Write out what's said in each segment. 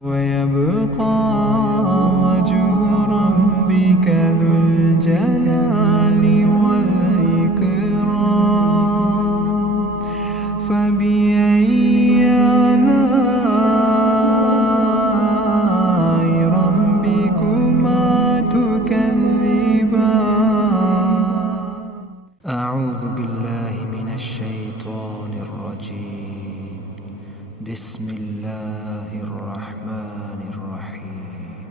ويبقى وجه ربك ذو الجلال والإكرام فبأي آلاء ربكما تكذبان أعوذ بالله من الشيطان الرجيم بسم الله الرحمن الرحيم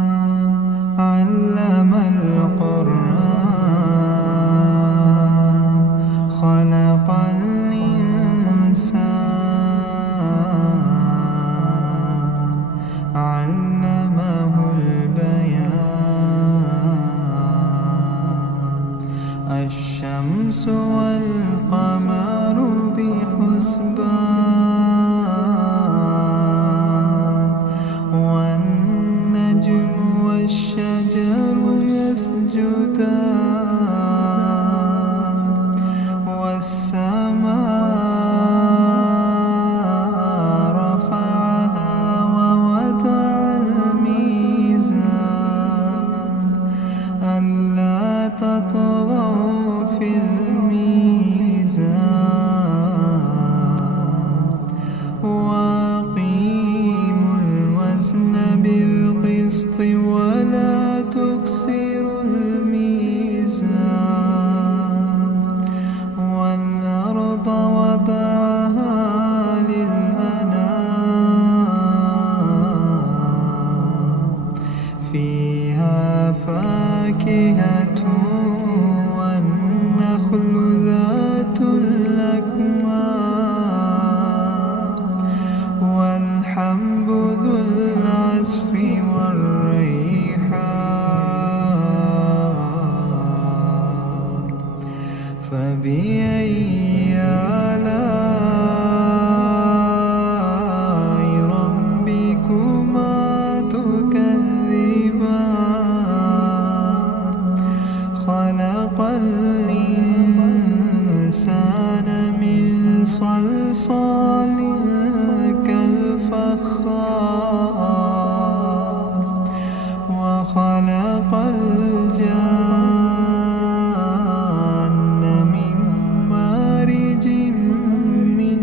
الرحمن علم القرآن خلق الإنسان علمه البيان الشمس والقمر بحسبان والنجم والشجر يسجدان والسماء رفعها ووضع الميزان ألا تطغوا في الميزان وأقيموا الوزن بالقسط ولا تخسروا الميزان والأرض وضعها للأنام فيها فاكهة والنخل ذات الأكمام والحب ذو العصف والريحان فبأي آلاء ربكما تكذبان خلق الإنسان من صلصال كالفخار وخلق الجان من مارج من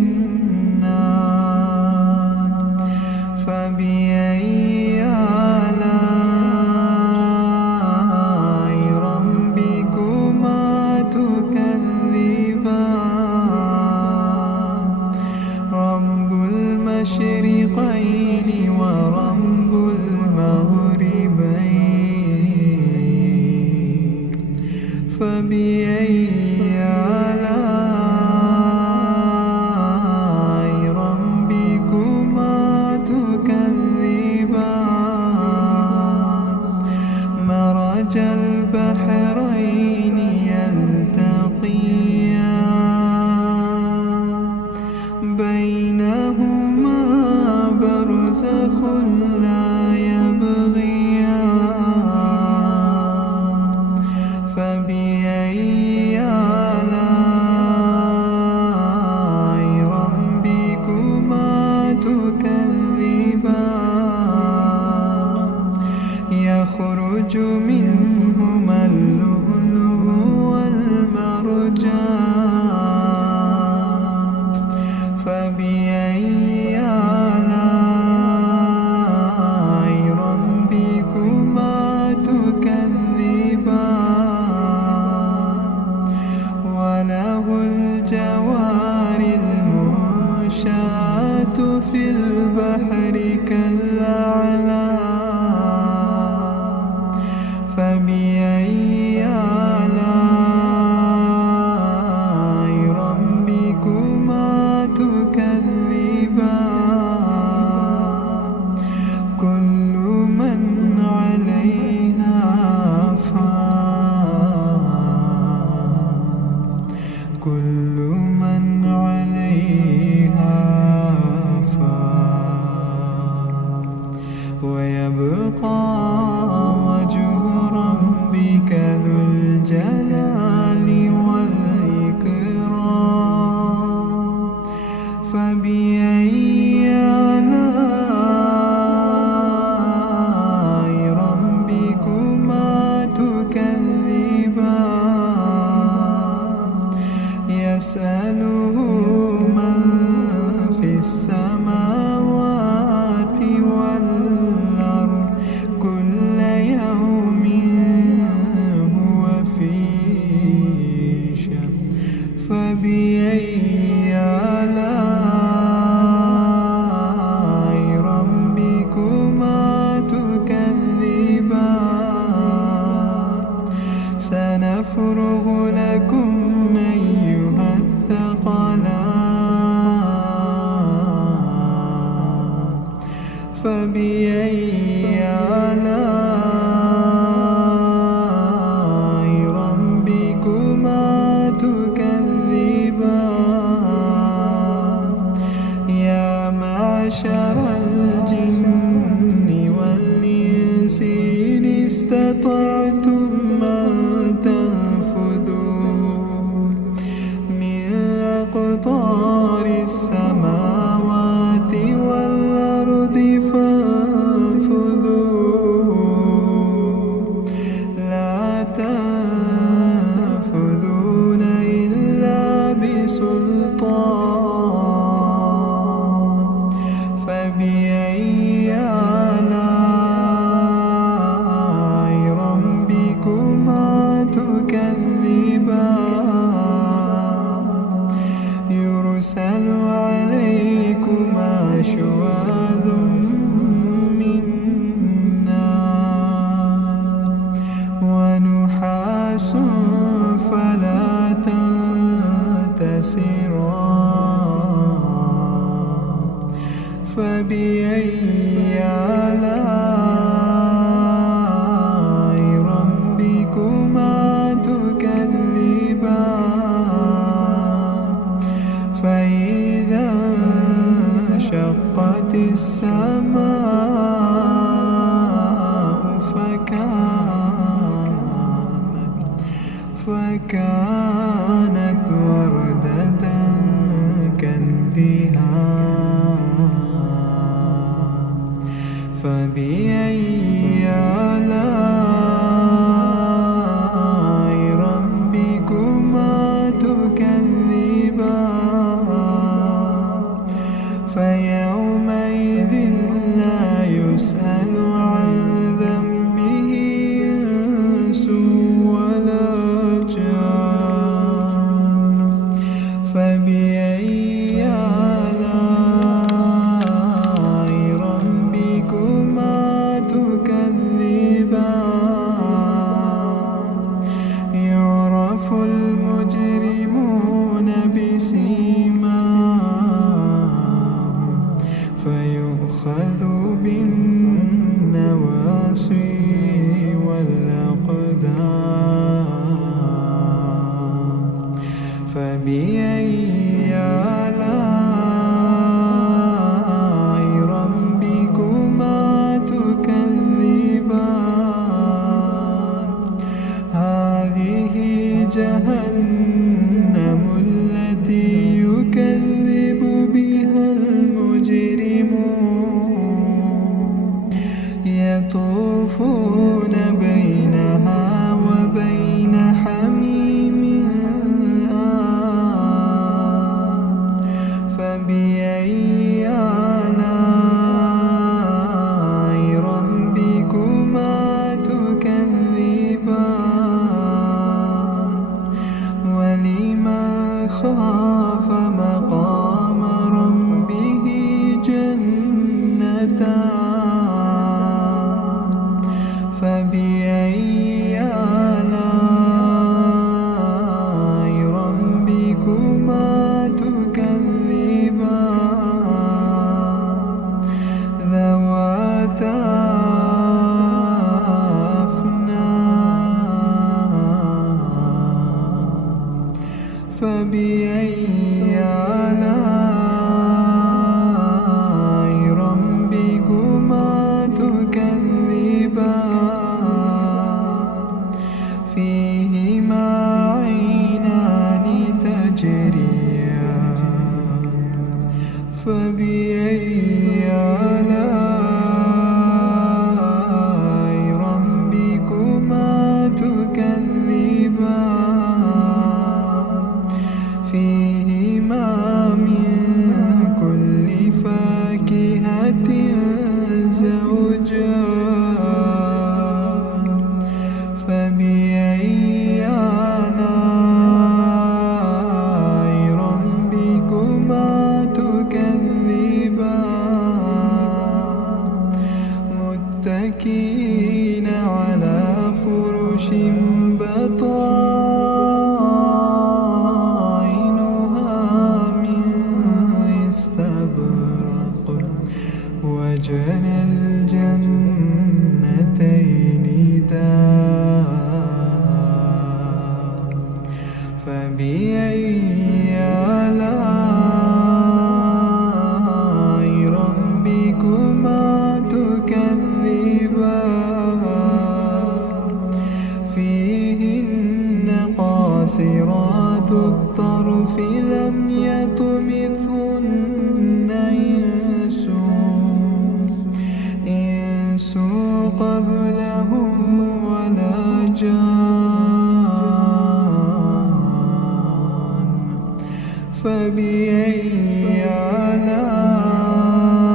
نار فبأي آلاء ربكما تكذبان رب المشرقين ورب المغربين فبأي آلاء ربكما تكذبان مرج البحرين يلتقيان بينهما برزخ لا يبغيان فبأي آلاء ربكما تكذبان يخرج منهما اللؤلؤ والمرجان فبأي آلاء يسأله من في السماوات والأرض كل يوم هو في شأن فبأي آلاء ربكما تكذبان سنفرغ لكم أيها الثقلان فبأي آلاء ربكما تكذبان يا معشر الجن والإنس إن استطعتم أن تنفذوا من أقطار السماوات والأرض فانفذوا لا تنفذون إلا بسلطان فبأي آلاء ربكما تكذبان يرسل عليكما شواظ من نار ونحاس فلا تنتصران فبأي آلاء ربكما تكذبان فإذا انشقت السماء فكانت وردة كالدهان فبأي آلاء ربكما تكذبان فيومئذ لا يسأل عن ذنبه إنس ولا جان فبأي آلاء ربكما تكذبان يعرف المجرمون بسيماهم فيؤخذ بالنواصي والأقدام فبأي آلاء ربكما تكذبان هذه جهنم التي يكذب بها المجرمون يطوفون بينها وبين حميم آن فبأي آلاء ربكما تكذبان ولمن خاف مقام ربه جنتان فبأي آلاء ربكما تكذبان ذواتا أفنان فبأي آلاء ربكما تكذبان فيهما عينان تجريان فبأي آلاء ربكما تكذبان فيه فبأي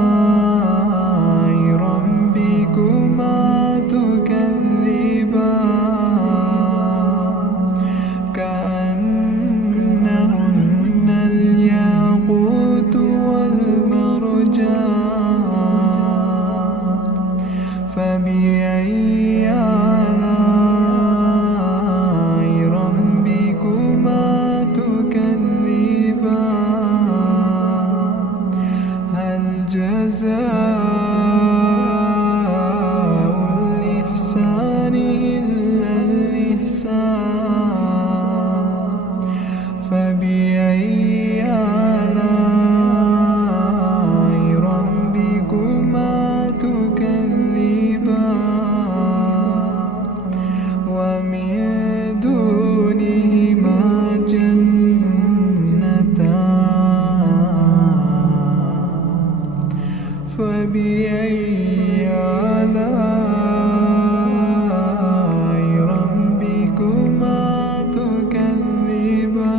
آلاء ربكما تكذبان كأنهن الياقوت والمرجان فبأي آلاء ربكما تكذبان هل جزاء الإحسان إلا الإحسان فبأي آلاء ربكما تكذبان ومن دونهما جنتان فبأي آلاء ربكما تكذبان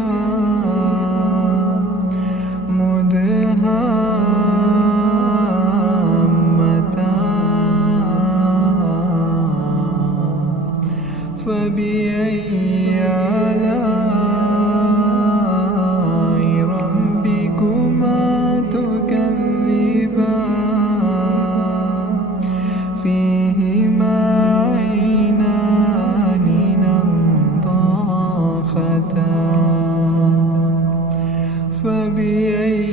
مدهامتان فبأي آلاء ربكما تكذبان فيهما عينان نضاختان فبأي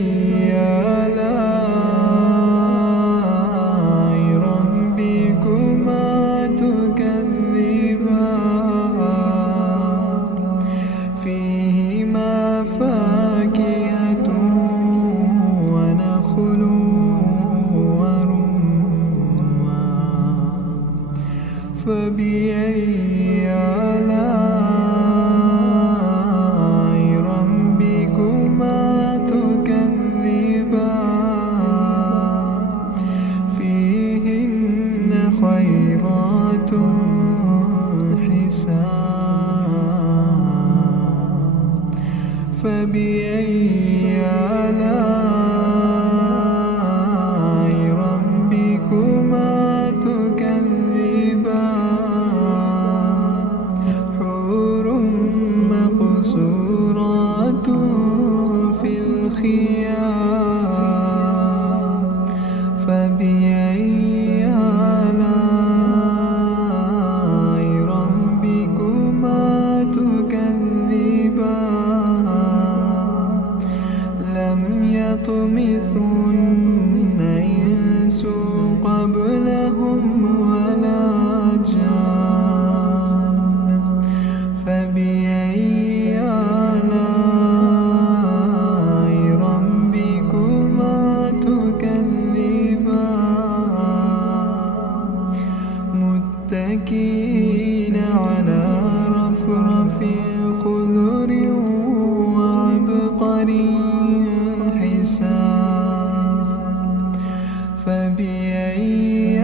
آلاء ربكما تكذبان فيهما فاكهة ونخل ورمان فبأي آلاء ربكما تكذبان فيهن خيرات حسان فبأي آلاء ربكما تكذبان حور مقصورات في الخيام فبأي آلاء ربكما تكذبان لم يطمثهن إنس قبلهم ولا جان فبأي آلاء ربكما تكذبان متكئين على رفرف خضر وعبقري حسان فبأي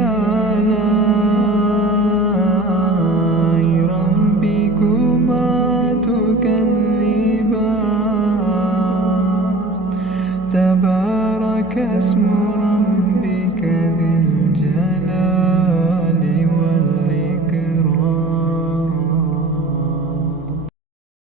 آلاء ربكما تكذبان تبارك اسم